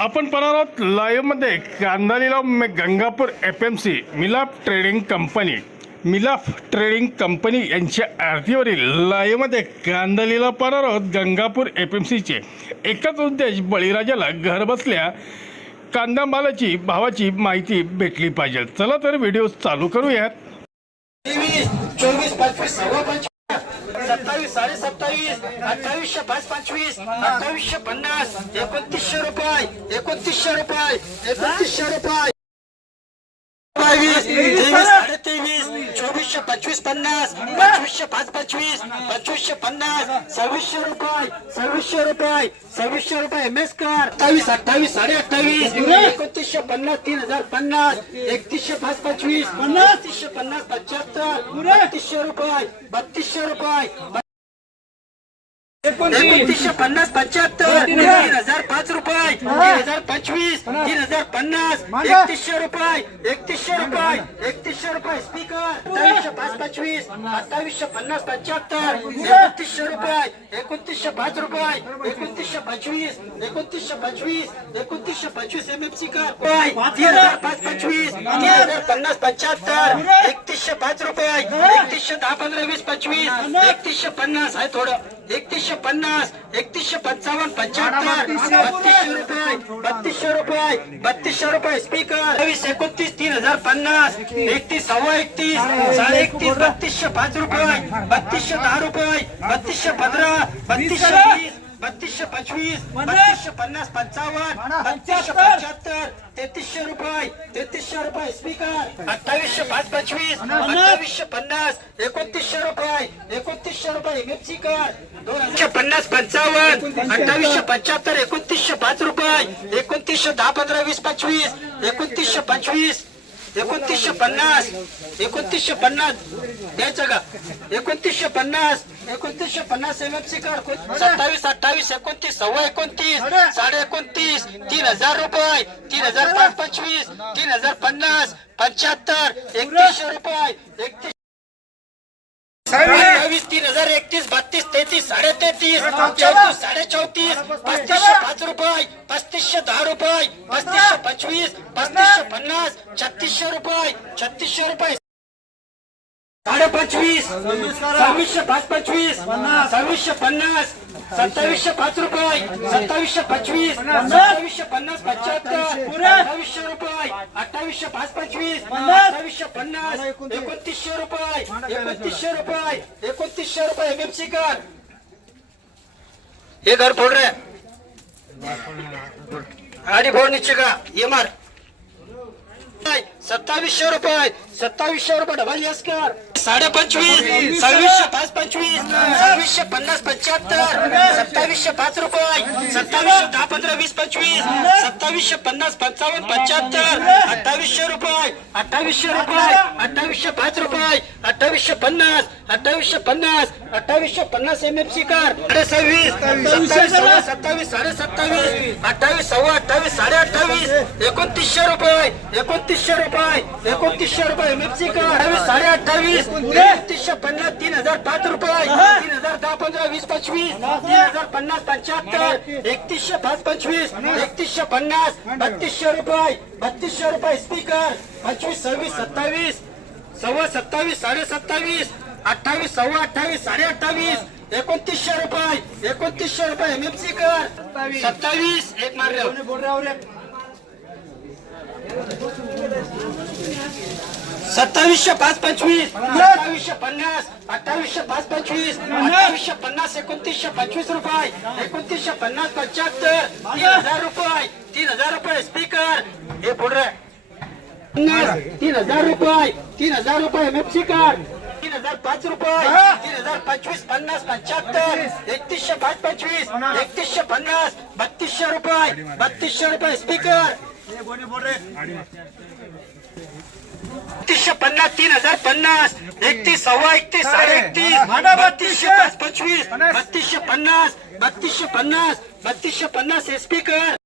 आपण पाहणार आहोत लाईव्हमध्ये कांदा लिलाव Gangapur F M C Milap trading company. Milaf trading company यांच्या आरतीवरील लाईव्हमध्ये कांदा लिलाव पाहणार आहोत गंगापूर एफ एम सीचे एकच उद्देश बळीराजाला घरबसल्या कांदा मालाची भावाची माहिती भेटली पाहिजे. चला तर व्हिडिओ चालू करूयात. सत्तावीस साडे सत्तावीस अठ्ठावीसशे पाच पंचवीस अठ्ठावीसशे पन्नास एकोणतीसशे रुपये एकोणतीसशे रुपये एकोणतीसशे रुपये बावीस तेवीस साडे तेवीस चोवीसशे पंचवीस पन्नास पंचवीसशे पाच पंचवीस पंचवीसशे पन्नास सव्वीसशे रुपये सव्वीसशे रुपये सव्वीसशे रुपये एम एस कार. अठ्ठावीस अठ्ठावीस साडे अठ्ठावीस एकोणतीसशे पन्नास तीन हजार पन्नास एकतीसशे पाच पंचवीस बत्तीसशे पन्नास पंच्याहत्तर बत्तीसशे रुपये बत्तीसशे रुपये. एकोणतीसशे पन्नास पंच्याहत्तर. तीन हजार पाच रुपये. तीन हजार पंचवीस. तीन हजार पन्नास. एकतीसशे रुपये. एकतीसशे रुपये. एकतीसशे रुपये. स्पीकर. अठ्ठावीसशे पाच पंचवीस. अठ्ठावीसशे पन्नास पंच्याहत्तर. एकोणतीसशे रुपये. एकोणतीसशे पाच रुपये एकोणतीसशे पंचवीस एकोणतीसशे पंचवीस एकोणतीसशे पंचवीस एम एफ सी का तीन हजार पाच पंचवीस तीन हजार पन्नास पंच्याहत्तर एकतीसशे पाच रुपये एकतीसशे दहा पंधरा वीस पंचवीस एकतीसशे पन्नास आहे थोडं. एकतीसशे पन्नास एकतीसशे पंचावन्न पंच्याहत्तर बत्तीसशे रुपये बत्तीसशे रुपये बत्तीसशे रुपये. स्पीकर वीस एकोणतीस तीन हजार पन्नास एकतीस सव्वा एकतीस साडे एकतीस बत्तीसशे पाच रुपये बत्तीसशे दहा रुपये बत्तीसशे पंधरा बत्तीसशे वीस बत्तीसशे पंचवीस बत्तीसशे पन्नास पंचावन्न बत्तीसशे पंच्याहत्तर. तेहतीसशे रुपये तेहतीसशे रुपये स्पीकर अठ्ठावीसशे पाच पंचवीस अठ्ठावीसशे पन्नास एकोणतीसशे रुपये एकोणतीसशे रुपये मिरची कर दोन हजार पन्नास पंचावन्न अठ्ठावीसशे पंच्याहत्तर एकोणतीसशे पाच रुपये एकोणतीसशे दहा पंधरा वीस पंचवीस एकोणतीसशे पंचवीस एकोणतीसशे पन्नास एकोणतीसशे पन्नास द्यायचं का? एकोणतीसशे पन्नास एकोणतीसशे पन्नास एम एफ सी कर सत्तावीस अठ्ठावीस एकोणतीस सव्वा एकोणतीस साडे एकोणतीस तीन हजार रुपये तीन हजार पाच पंचवीस तीन हजार पन्नास पंच्याहत्तर एकतीसशे रुपये एकतीस एकतीस बत्तीस तेहतीस साडे तेहतीस चौतीस साडे चौतीस पस्तीसशे पाच रुपये पस्तीसशे दहा रुपये पस्तीसशे पंचवीस पस्तीसशे पन्नास छत्तीसशे रुपये छत्तीसशे रुपये. साडे पंचवीस. सव्वीसशे पाच पंचवीस. सव्वीसशे पन्नास. सत्तावीसशे पाच रुपये. सत्तावीसशे पंचवीस. सत्तावीसशे पन्नास पंच्याहत्तर. अठ्ठावीसशे रुपये. अठ्ठावीसशे पाच पंचवीस. अठ्ठावीसशे पन्नास. एकोणतीसशे रुपये. एकोणतीसशे रुपये. एकोणतीसशे रुपये एम एफ सी कर. हे घर फोड रे गाडी फोड निश्चित का ये मार. सत्तावीसशे रुपये सत्तावीसशे रुपये डबल यस कर. साडे पंचवीस सव्वीसशे पाच पंचवीस सव्वीसशे पन्नास पंच्याहत्तर सत्तावीसशे पाच रुपये सत्तावीसशे दहा पंधरा वीस पंचवीस सत्तावीसशे पन्नास पंचावन्न पंच्याहत्तर अठ्ठावीसशे रुपये अठ्ठावीसशे रुपये अठ्ठावीसशे पाच रुपये अठ्ठावीसशे पन्नास अठ्ठावीसशे पन्नास अठ्ठावीसशे पन्नास एम एफ सी कार. साडे सव्वीस सत्तावीस सव्वा सत्तावीस साडे सत्तावीस अठ्ठावीस सव्वा अठ्ठावीस साडे अठ्ठावीस एकोणतीसशे रुपये एकोणतीसशे रुपये. एकोणतीसशे रुपये. एफ सी कार अठ्ठावीस साडे अठ्ठावीस एकतीसशे पन्नास तीन हजार पाच रुपये. तीन हजार दहा पंधरा वीस पंचवीस. तीन हजार पन्नास पंच्याहत्तर. एकतीसशे पाच पंचवीस. एकतीसशे पन्नास. बत्तीसशे रुपये. बत्तीसशे रुपये स्पीकर पंचवीस सव्वीस सत्तावीस. सव्वा सत्तावीस साडे सत्तावीस. अठ्ठावीस सव्वा अठ्ठावीस साडे अठ्ठावीस. एकोणतीसशे रुपये. एकोणतीसशे रुपये. सी कर. सत्तावीस. एक मारले. सत्तावीसशे पाच पंचवीस अठ्ठावीसशे पन्नास अठ्ठावीसशे पाच पंचवीस अठ्ठावीसशे पन्नास एकोणतीसशे पंचवीस रुपये एकोणतीसशे पन्नास पंच्याहत्तर तीन हजार रुपये तीन हजार रुपये स्पीकर हे पुढे. पन्नास तीन हजार रुपये तीन हजार रुपये मेप्सी कार्ड तीन हजार पाच रुपये तीन हजार पंचवीस पन्नास पंच्याहत्तर एकतीसशे पाच पंचवीस एकतीसशे पन्नास बत्तीसशे रुपये बत्तीसशे रुपये स्पीकर एकतीसशे पन्नास तीन हजार पन्नास. एकतीस सव्वा एकतीस साडे एकतीस. बत्तीसशे. पाच पंचवीस. बत्तीसशे पन्नास बत्तीसशे पन्नास बत्तीसशे पन्नास हे स्पीकर